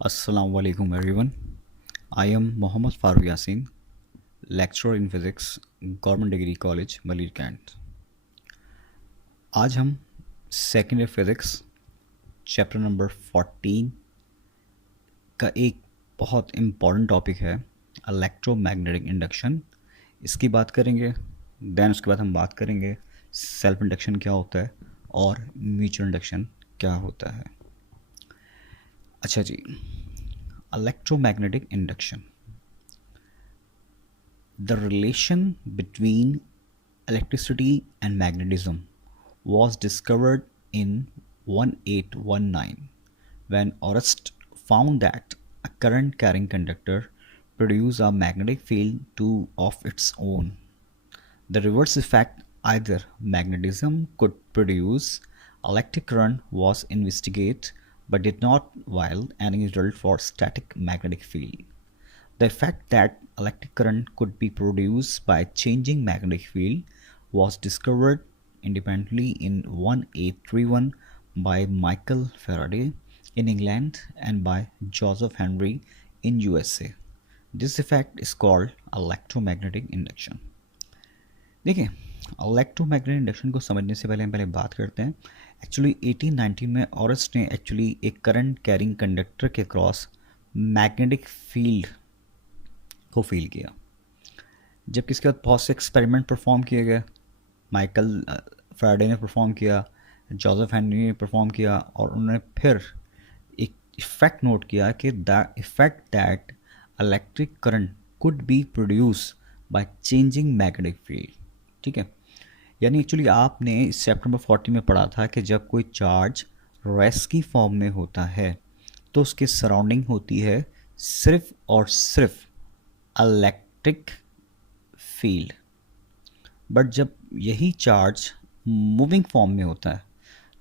Assalamu alaikum everyone. I am Mohammad Farooq Yasin, lecturer in physics, Government Degree College, Malir Kent. आज हम second year physics chapter number 14 का एक बहुत important topic है electromagnetic induction. इसकी बात करेंगे। देन उसके बाद हम बात करेंगे सेल्फ इंडक्शन क्या होता है और म्यूचुअल इंडक्शन क्या होता है। अच्छा जी, electromagnetic induction. The relation between electricity and magnetism was discovered in 1819 when Oersted found that a current carrying conductor produced a magnetic field of its own. The reverse effect, either magnetism could produce electric current, was investigated but did not yield any result for static magnetic field. The fact that electric current could be produced by changing magnetic field was discovered independently in 1831 by Michael Faraday in England and by Joseph Henry in USA. This effect is called electromagnetic induction. देखिए, electromagnetic induction को समझने से पहले हम बात करते हैं। Actually 1819 में ऑरेस्ट ने एक्चुअली एक करंट कैरिंग कंडक्टर के क्रॉस मैग्नेटिक फील्ड को फील किया। जबकि इसके बाद बहुत से एक्सपेरिमेंट परफॉर्म किए गए। माइकल फैराडे ने परफॉर्म किया, जोसेफ हेनरी ने परफॉर्म किया और उन्होंने फिर एक इफेक्ट नोट किया कि the effect that electric current could be produce by changing magnetic field. ठीक है, यानी एक्चुअली आपने इस चैप्टर नंबर 40 में पढ़ा था कि जब कोई चार्ज रेस्ट की फॉर्म में होता है तो उसके सराउंडिंग होती है सिर्फ और सिर्फ इलेक्ट्रिक फील्ड। बट जब यही चार्ज मूविंग फॉर्म में होता है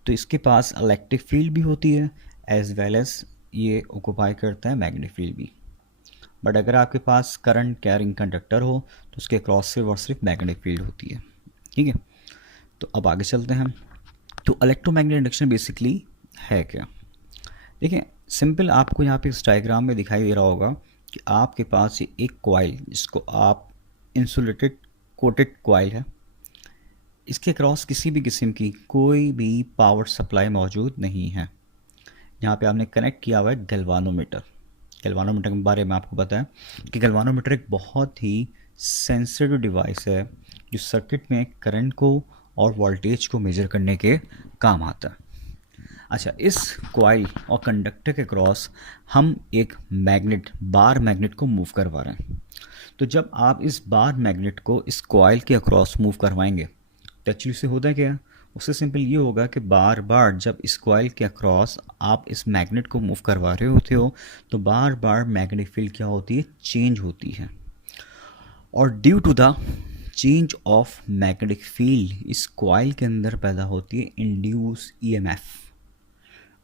तो इसके पास इलेक्ट्रिक फील्ड भी होती है एज वेल एज ये ऑक्यूपाई करता है मैग्नेटिक फील्ड भी। बट अगर आपके पास करंट कैरिंग कंडक्टर हो तो उसके क्रॉस सिर्फ और सिर्फ मैग्नेटिक फील्ड होती है। ठीक है, तो अब आगे चलते हैं। तो इलेक्ट्रोमैग्नेटिक इंडक्शन बेसिकली है क्या? देखिए, सिंपल आपको यहाँ पे इस डायग्राम में दिखाई दे रहा होगा कि आपके पास ये एक कॉइल, जिसको आप इंसुलेटेड कोटेड कॉइल है, इसके क्रॉस किसी भी किस्म की कोई भी पावर सप्लाई मौजूद नहीं है। यहाँ पे आपने कनेक्ट किया हुआ है गैल्वानोमीटर। गैल्वानोमीटर के बारे में आपको पता है कि गैल्वानोमीटर एक बहुत ही सेंसिटिव डिवाइस है जो सर्किट में करंट को और वोल्टेज को मेजर करने के काम आता है। अच्छा, इस कॉइल और कंडक्टर के क्रॉस हम एक मैग्नेट, बार मैग्नेट को मूव करवा रहे हैं। तो जब आप इस बार मैग्नेट को इस कॉइल के अक्रॉस मूव करवाएंगे तो एक्चुअली से होता क्या है? उससे सिंपल ये होगा कि बार बार जब इस कॉइल के अक्रॉस आप इस मैग्नेट को मूव करवा रहे होते हो तो बार बार मैग्नेटिक फील्ड क्या होती है? चेंज होती है। और due to the change of magnetic field इस कॉइल के अंदर पैदा होती है इंड्यूस ईएमएफ।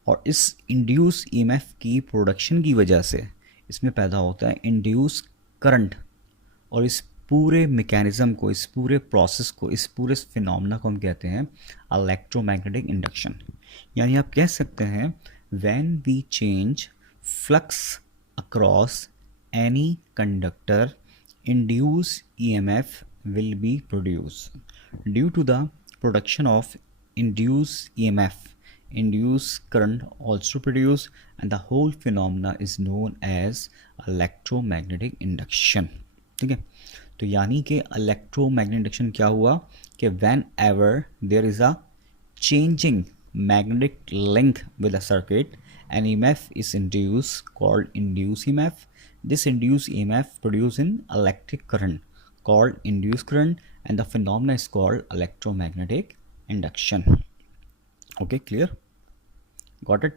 और इस इंड्यूस ईएमएफ की प्रोडक्शन की वजह से इसमें पैदा होता है इंड्यूस करंट। और इस पूरे मैकेनिज़्म को, इस पूरे प्रोसेस को, इस पूरे फिनोमेना को हम कहते हैं इलेक्ट्रोमैग्नेटिक इंडक्शन। यानी आप कह सकते हैं when we change flux across any conductor induce EMF will be produced. Due to the production of induced EMF, induced current also produced, and the whole phenomena is known as electromagnetic induction. ठीक है, तो यानी कि electromagnetic induction क्या हुआ कि whenever there is a changing magnetic link with a circuit, an EMF is induced called induced EMF. This induced EMF produces an electric current called induced current and the phenomena is called electromagnetic induction. Okay, clear? Got it?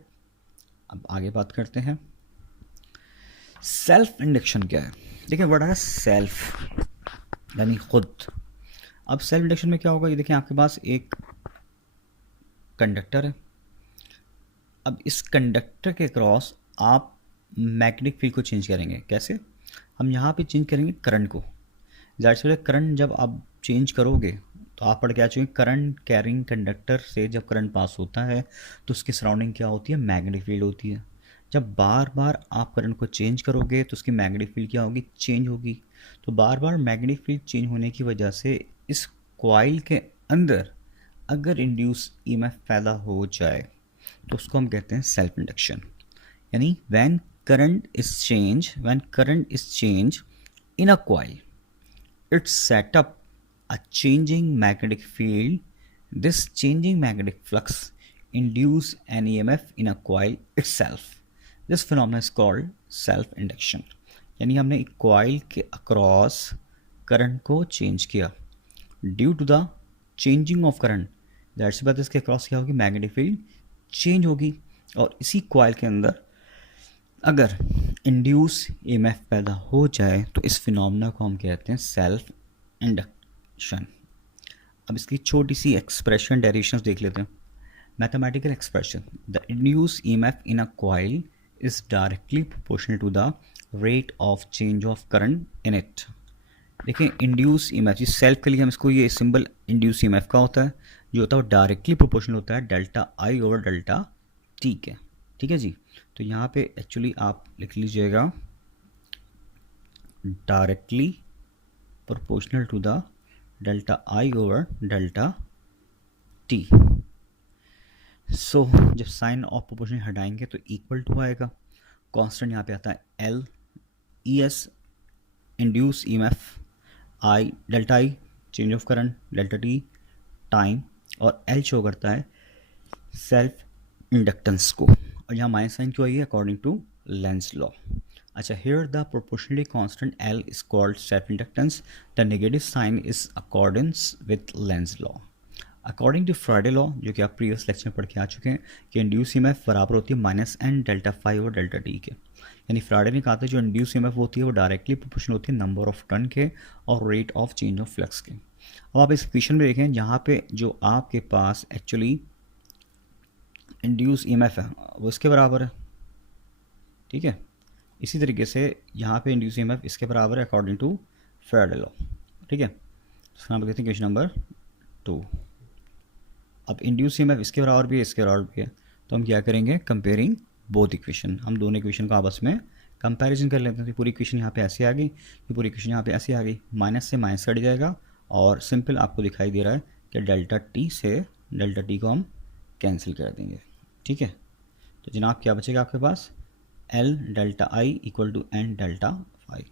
अब आगे बात करते हैं self induction क्या है। देखिए, what is self यानी खुद। अब सेल्फ इंडक्शन में क्या होगा, ये देखिए आपके पास एक कंडक्टर है। अब इस कंडक्टर के क्रॉस आप मैग्नेटिक फील्ड को चेंज करेंगे। कैसे? हम यहाँ पे चेंज करेंगे करंट को। जाहिर सी करंट जब आप चेंज करोगे तो आप पढ़ के आ चुके, करंट कैरिंग कंडक्टर से जब करंट पास होता है तो उसकी सराउंडिंग क्या होती है? मैग्नेटिक फील्ड होती है। जब बार बार आप करंट को चेंज करोगे तो उसकी मैग्नेटिक फील्ड क्या होगी, चेंज होगी। तो बार बार मैग्नेटिक फील्ड चेंज होने की वजह से इस कॉइल के अंदर अगर इंड्यूस ईएमएफ पैदा हो जाए तो उसको हम कहते हैं सेल्फ इंडक्शन। यानी when current is change in a coil, it set up a changing magnetic field. This changing magnetic flux induce an EMF in a coil itself. This phenomenon is called self induction. यानी हमने एक coil के across current को change किया due to the changing of current, that सी बात इसके across क्या होगी, मैग्नेटिक फील्ड चेंज होगी। और इसी कॉइल के अंदर अगर इंड्यूस ईएमएफ पैदा हो जाए तो इस फिनोमेना को हम कहते हैं सेल्फ इंडक्शन। अब इसकी छोटी सी एक्सप्रेशन डेरिवेशंस देख लेते हैं। Mathematical expression, the induce EMF in a coil is directly proportional to the rate of change of current in it. देखिए इंड्यूस ईएमएफ, जी सेल्फ के लिए हम इसको ये सिंबल इंड्यूस ईएमएफ का होता है, जो होता है वो डायरेक्टली प्रोपोर्शनल होता है delta I over delta T के। ठीक है जी, तो यहाँ पे एक्चुअली आप लिख लीजिएगा directly proportional to the delta I over delta T. So जब साइन ऑफ प्रोपोर्शनल हटाएंगे तो इक्वल टू आएगा, कांस्टेंट यहाँ पे आता है L E S induce EMF, I delta I change of current, delta T time, और एल शो करता है सेल्फ इंडक्टेंस को। और यहाँ माइनस साइन क्यों आई है, अकॉर्डिंग टू लेंज लॉ। अच्छा, here the proportionally constant L is called self inductance, the negative sign is accordance with Lenz law. According to Faraday law, जो कि आप प्रीवियस लेक्चर में पढ़ के आ चुके हैं, कि इंड्यूस ईएमएफ बराबर होती है माइनस एन डेल्टा फाइव और डेल्टा टी के। यानी फ्राइडे ने कहा था जो इंड्यूस ईएमएफ होती है वो डायरेक्टली प्रोपोर्शनल होती है नंबर ऑफ टर्न के और rate of change of flux के। अब आप इस इक्वेशन में देखें, जहाँ पे जो आपके पास एक्चुअली इंड्यूस ईएमएफ है वो इसके बराबर है। ठीक है, इसी तरीके से यहाँ पे इंड्यूस ईएमएफ इसके बराबर है अकॉर्डिंग टू फैराडे लॉ। ठीक है, तो यहाँ पे कहते हैं क्वेश्चन नंबर 2। अब इंड्यूस ईएमएफ इसके बराबर भी है, इसके बराबर भी है, तो हम क्या करेंगे, कंपेयरिंग बोथ इक्वेशन। हम दोनों इक्वेशन को आपस में कंपैरिजन कर लेते हैं। तो पूरी इक्वेशन यहाँ पे ऐसे आ गई, ये पूरी इक्वेशन यहाँ पे ऐसे आ गई, माइनस से माइनस कट जाएगा और सिंपल आपको दिखाई दे रहा है कि डेल्टा टी से डेल्टा टी को हम कैंसिल कर देंगे। ठीक है, तो जनाब क्या बचेगा आपके पास, L delta I equal to N delta five.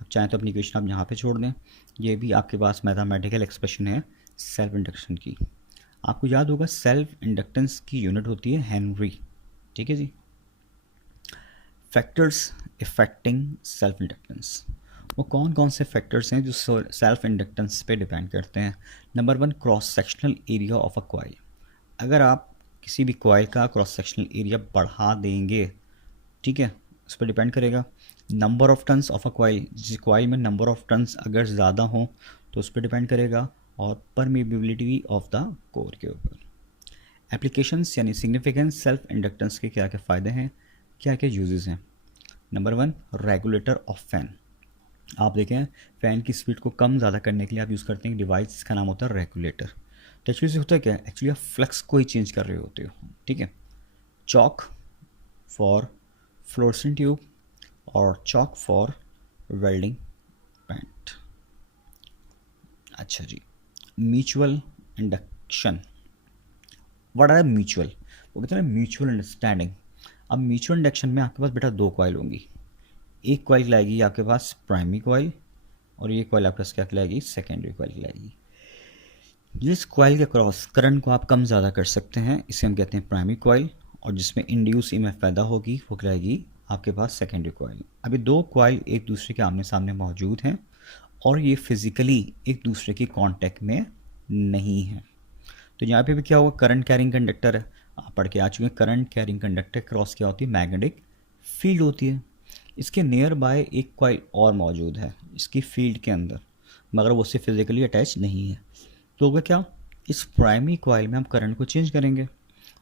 अब चाहें तो अपनी इक्वेशन आप यहाँ पे छोड़ दें, ये भी आपके पास मैथमेटिकल एक्सप्रेशन है सेल्फ इंडक्शन की। आपको याद होगा सेल्फ इंडक्टेंस की यूनिट होती है हेनरी। ठीक है जी, फैक्टर्स इफेक्टिंग सेल्फ इंडक्टेंस, वो कौन कौन से फैक्टर्स हैं जो सेल्फ इंडक्टेंस पे डिपेंड करते हैं। Number 1, cross sectional area of a coil. अगर आप किसी भी कॉइल का क्रॉस सेक्शनल एरिया बढ़ा देंगे, ठीक है, उस पर डिपेंड करेगा। Number of turns of a coil, जिस कॉइल में नंबर ऑफ टर्न्स अगर ज़्यादा हो तो उस पर डिपेंड करेगा। और परमेबिलिटी ऑफ द कोर के ऊपर। एप्लीकेशंस यानी सिग्निफिकेंस सेल्फ इंडक्टेंस के क्या क्या फ़ायदे हैं, क्या क्या यूजेस हैं। Number 1, regulator of fan. आप देखें फ़ैन की स्पीड को कम ज़्यादा करने के लिए आप यूज़ करते हैं डिवाइस जिसका नाम होता है रेगुलेटर। तो एक्चुअली से होता है क्या, एक्चुअली आप फ्लक्स को ही चेंज कर रहे होते हो। ठीक है, चॉक फॉर फ्लोरेसेंट ट्यूब और चॉक फॉर वेल्डिंग पेंट। अच्छा जी, mutual induction, what are mutual, वो कहते हैं म्यूचुअल अंडरस्टैंडिंग। अब म्यूचुअल इंडक्शन में आपके पास बेटा 2 कॉइल होंगी, एक कॉइल लाएगी आपके पास प्राइमरी कॉइल और ये कॉइल आपके पास क्या लाएगी, सेकेंडरी कॉइल लाएगी। जिस कॉइल के क्रॉस करंट को आप कम ज़्यादा कर सकते हैं इसे हम कहते हैं प्राइमरी कॉइल, और जिसमें इंड्यूस ईएमएफ पैदा होगी वो लाएगी आपके पास सेकेंडरी कॉइल। अभी 2 कॉइल एक दूसरे के आमने सामने मौजूद हैं और ये फिज़िकली एक दूसरे के कांटेक्ट में नहीं है। तो यहाँ पे भी क्या होगा, करंट कैरिंग कंडक्टर है, आप पढ़ के आ चुके हैं। करंट कैरिंग कंडक्टर क्रॉस क्या होती है, मैग्नेटिक फील्ड होती है। इसके नियर बाय एक कॉइल और मौजूद है इसकी फील्ड के अंदर, मगर वो उससे फिजिकली अटैच नहीं है। तो होगा क्या, इस प्राइमरी कॉइल में हम करंट को चेंज करेंगे,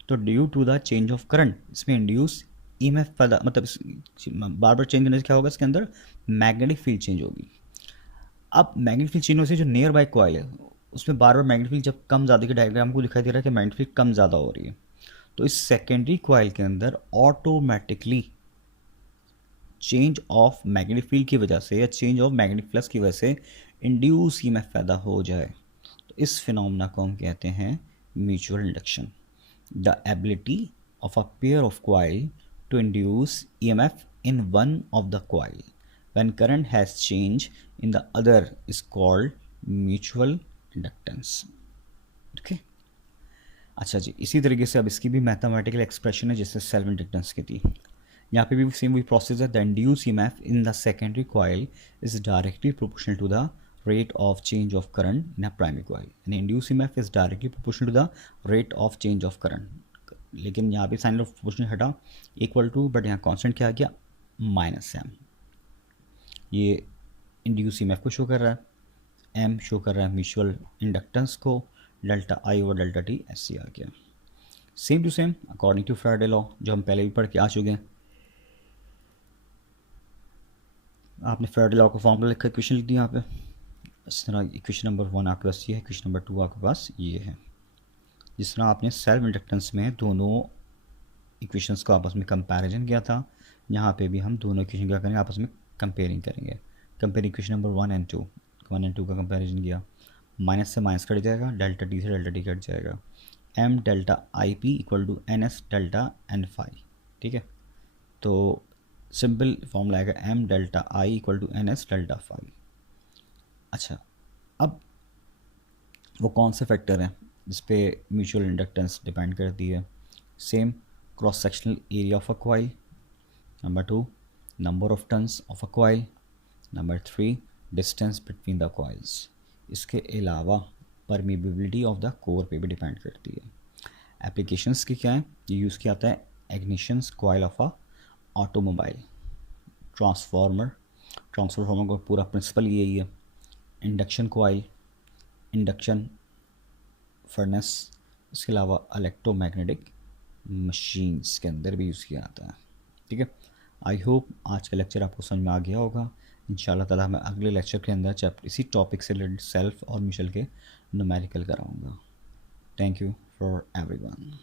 तो due to the change of current इसमें इंड्यूस ईएमएफ पैदा, मतलब बार बार चेंज करने से क्या होगा, इसके अंदर मैग्नेटिक फील्ड चेंज होगी। अब मैग्नेटिक फील्ड चेंज होने से जो नियर बाय कॉइल है उसमें बार बार मैग्नेटिक फील्ड जब कम ज़्यादा के डायग्राम को दिखाई दे रहा है कि मैग्नेटिक फील्ड कम ज़्यादा हो रही है, तो इस सेकेंडरी कॉइल के अंदर automatically change of magnetic field की वजह से या चेंज ऑफ मैग्नेटिक फ्लक्स की वजह से इंड्यूस ईएमएफ पैदा हो जाए, तो इस फिनोमेना को हम कहते हैं mutual induction. The ability of a pair of coil to induce EMF in one of the coil when current has change in the other is called mutual inductance. Okay, अच्छा जी, इसी तरीके से अब इसकी भी मैथमेटिकल एक्सप्रेशन है जैसे सेल्फ इंडक्टेंस की थी। यहाँ पे भी सेम वही प्रोसेस है। The induce EMF in the secondary coil is directly proportional to the rate of change of current in a primary coil, and induced EMF is directly proportional to the rate of change of current। लेकिन यहाँ पे sign of proportion हटा equal to, but यहाँ constant क्या आ गया -m। ये induce EMF को show कर रहा है, m शो कर रहा है म्यूचुअल इंडक्टेंस को, delta I over delta T ऐसे आ गया। Same to same according to Faraday law जो हम पहले भी पढ़ के आ चुके हैं। आपने फैराडे लॉ का फॉर्मूला लिखा, इक्वेशन लिख दी यहाँ पे। इस तरह इक्वेशन नंबर 1 आपके पास ये है, इक्वेशन नंबर 2 आपके पास ये है। जिस तरह आपने सेल्फ इंडक्टेंस में दोनों इक्वेशंस को आपस में कंपैरिजन किया था, यहाँ पे भी हम दोनों इक्वेशन क्या करेंगे, आपस में कंपेयरिंग करेंगे। Compare equation number 1 and 2, 1 and 2 का कंपैरिजन किया, माइनस से माइनस कट जाएगा, डेल्टा टी से डेल्टा टी कट जाएगा। M delta I P equal to N S delta N phi. ठीक है, तो सिंपल फॉर्मूला आएगा M delta I equal to N S delta phi. अच्छा, अब वो कौन से फैक्टर हैं जिस पे म्यूचुअल इंडक्टेंस डिपेंड करती है? Same cross sectional area of a coil, number 2 number of turns of a coil, number 3 distance between the coils. इसके अलावा परमीबिलिटी ऑफ द कोर पे भी डिपेंड करती है। एप्लीकेशंस की क्या है? ये यूज़ किया जाता है ignitions coil of a automobile, transformer का पूरा प्रिंसिपल यही है। इंडक्शन कॉइल, इंडक्शन फर्नेस, इसके अलावा इलेक्ट्रोमैग्नेटिक मशीन्स के अंदर भी यूज़ किया जाता है। ठीक है, आई होप आज का लेक्चर आपको समझ में आ गया होगा। इंशाल्लाह ताला मैं अगले लेक्चर के अंदर चैप्टर इसी टॉपिक से रिलेटेड सेल्फ और म्यूचुअल के न्यूमेरिकल कराऊंगा। Thank you for everyone.